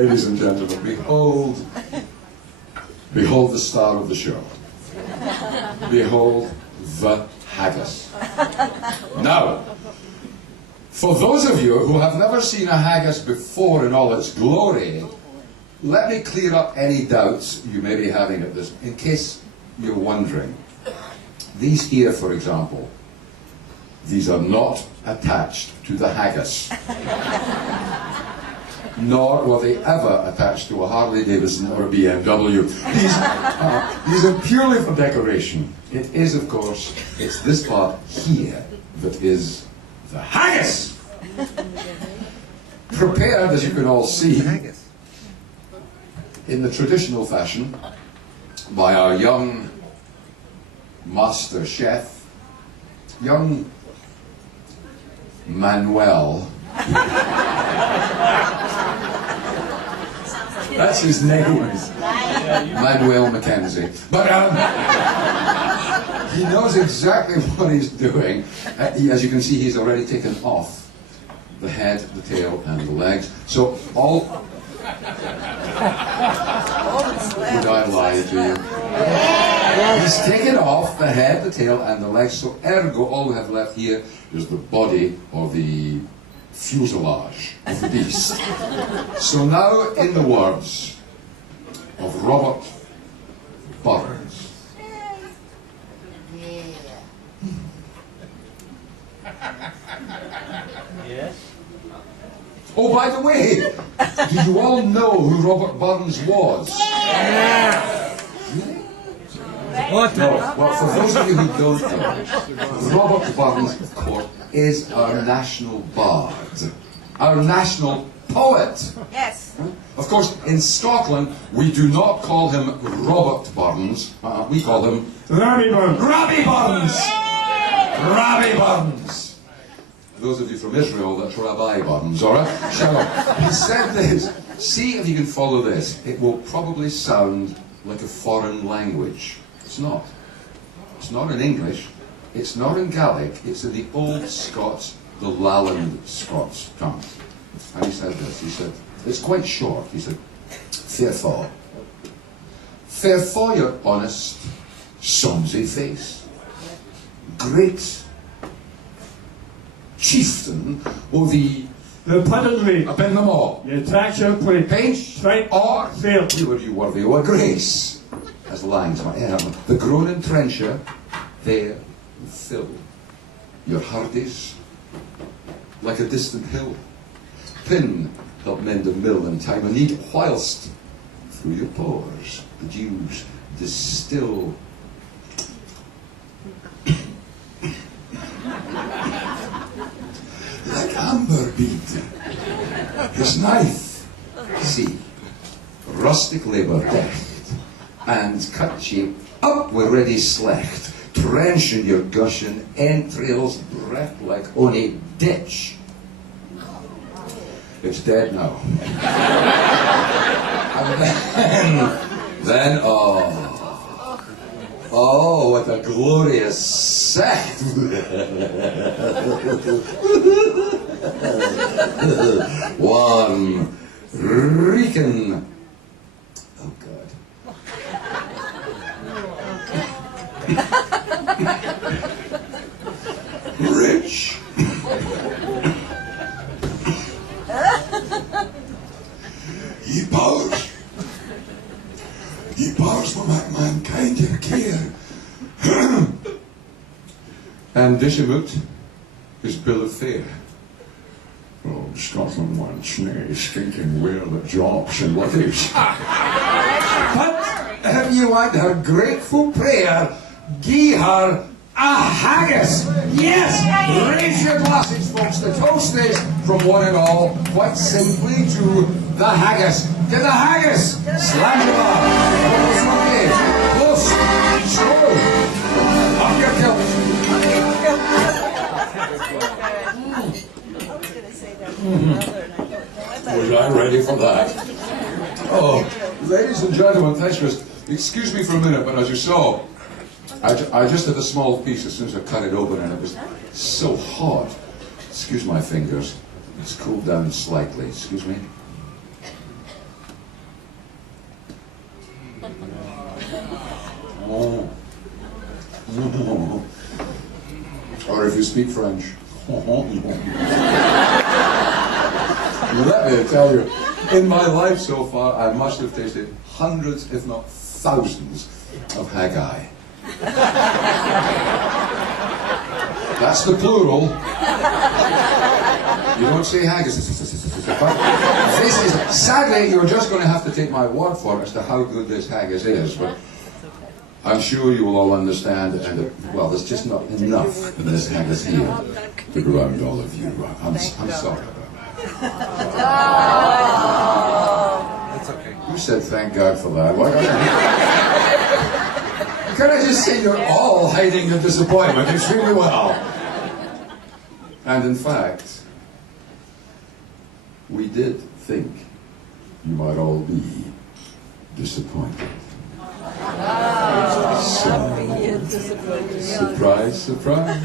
Ladies and gentlemen, behold the star of the show. Behold the haggis. Now, for those of you who have never seen a haggis before in all its glory, let me clear up any doubts you may be having at this, in case you're wondering. These here, for example, these are not attached to the haggis. Nor were they ever attached to a Harley Davidson or a BMW. These are purely for decoration. It is, of course, it's this part here that is the haggis. Prepared, as you can all see, in the traditional fashion by our young master chef, young Manuel. That's his name, Manuel Mackenzie. But he knows exactly what he's doing. As you can see, he's already taken off the head, the tail, and the legs. So all... Would I lie to you? He's taken off the head, the tail, and the legs. So ergo, all we have left here is the body or the fuselage of the beast. So now, in the words of Robert Burns. Yes? Oh, by the way, do you all know who Robert Burns was? Really? What? No. Well, for those of you who don't know, Robert Burns, of course, is our national bard, our national poet. Yes. Of course, in Scotland, we do not call him Robert Burns. We call him Robbie Burns. Robbie Burns. Robbie Burns. For those of you from Israel, that's Rabbi Burns, all right? Shalom. He said this. See if you can follow this. It will probably sound like a foreign language. It's not. It's not in English. It's not in Gaelic. It's in the old Scots, the Lowland Scots tongue. And he said this. He said, it's quite short. He said, fair fa. Fair fa your honest, somsy face. Great chieftain o' the Puddenly, up in them all. you tax your plate. Paint Right or fail. you were you worthy o' a grace. As the lines might have. The groaning trencher there fill your hardies like a distant hill. Pin help mend a mill in time of need, whilst through your pores the dews distill. Like amber bead, his knife, see, rustic labour deft, and cut ye up wi' ready slecht, trenching your gushing entrails breath like ony ditch. It's dead now. And then, oh, what a glorious secht! One reeking. Oh God. Rich. Ye powers for mankind your care. And dish him out his bill of fare. Oh, Scotland wants nay, stinking whale that drops and what is. But if you want her grateful prayer, gie her a haggis! Yes! Raise your glasses, folks. The toast is, from one and all, quite simply to the haggis. To the haggis! Slam the bar. Close. Slow. Up your kilt. Was I ready for that? Oh, ladies and gentlemen, thanks for this. Excuse me for a minute, but as you saw, I just had a small piece as soon as I cut it open, and it was so hot. Excuse my fingers. It's cooled down slightly. Excuse me. Or if you speak French. Let me tell you, in my life so far, I must have tasted hundreds, if not thousands, of Haggai. That's the plural. You don't say haggis. This is, sadly, you're just going to have to take my word for it as to how good this haggis is, but I'm sure you will all understand, and well, there's just not enough in this haggis here to ground all of you. I'm sorry about that. It's okay. Who said thank God for that? Why can I just say you're all hiding your disappointment extremely well? And in fact, we did think you might all be disappointed. So, surprise, surprise.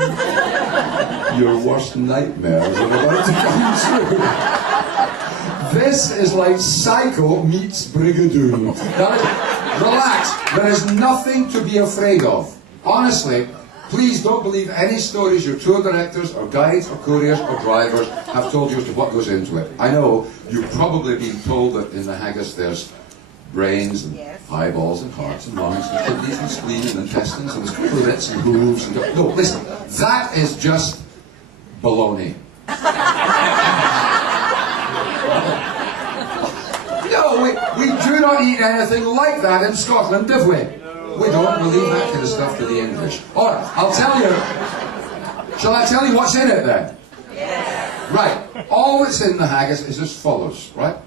Your worst nightmares are about to come true. This is like Psycho meets Brigadoon. Relax, there is nothing to be afraid of. Honestly, please don't believe any stories your tour directors or guides or couriers or drivers have told you as to what goes into it. I know you've probably been told that in the haggis there's brains and eyeballs and hearts and lungs and kidneys and spleen and intestines and there's florets and hooves and... No, listen, that is just baloney. No, we do not eat anything like that in Scotland, do we? We don't. We leave that kind of stuff to the English. All right, I'll tell you. Shall I tell you what's in it then? Yes. Right. All that's in the haggis is as follows, right?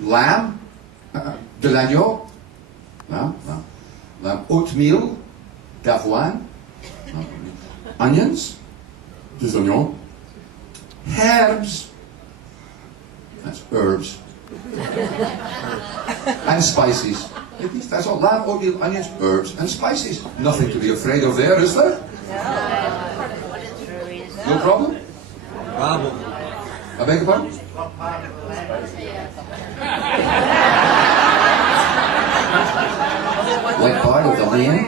Lamb, de l'agneau, lamb, oatmeal, d'avoine, onions, des oignons, herbs, that's herbs, and spices. That's all. Lamb, oatmeal, onions, herbs, and spices. Nothing to be afraid of there, is there? No problem? Problem. I beg your pardon? What part of the lamb?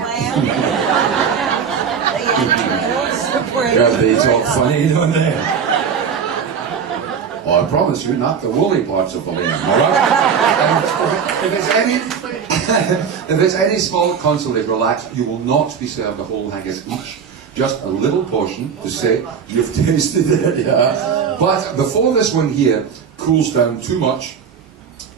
Yeah, they talk funny, don't they? Oh, I promise you, not the woolly parts of the lamb, all right? If it's any small consolation, relax, you will not be served a whole haggis each. Just a little portion to say you've tasted it, yeah. But before this one here cools down too much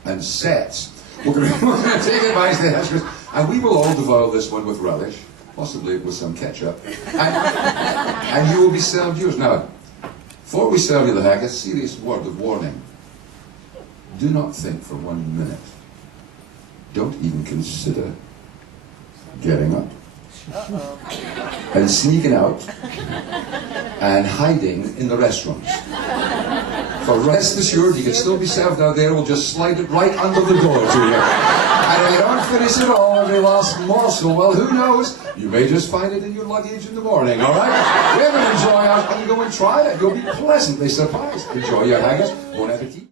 and sets, we're going to take it by the Haggis, and we will all devour this one with relish, possibly with some ketchup, and you will be served yours. Now, before we serve you the haggis, serious word of warning. Do not think for 1 minute. Don't even consider getting up and sneaking out and hiding in the restrooms. For rest assured, you can still be served out there. We'll just slide it right under the door to you. And if you don't finish it all, every last morsel, well, who knows? You may just find it in your luggage in the morning, all right? Women, enjoy ours, and you go and try it. You'll be pleasantly surprised. Enjoy your haggis. Bon appetit.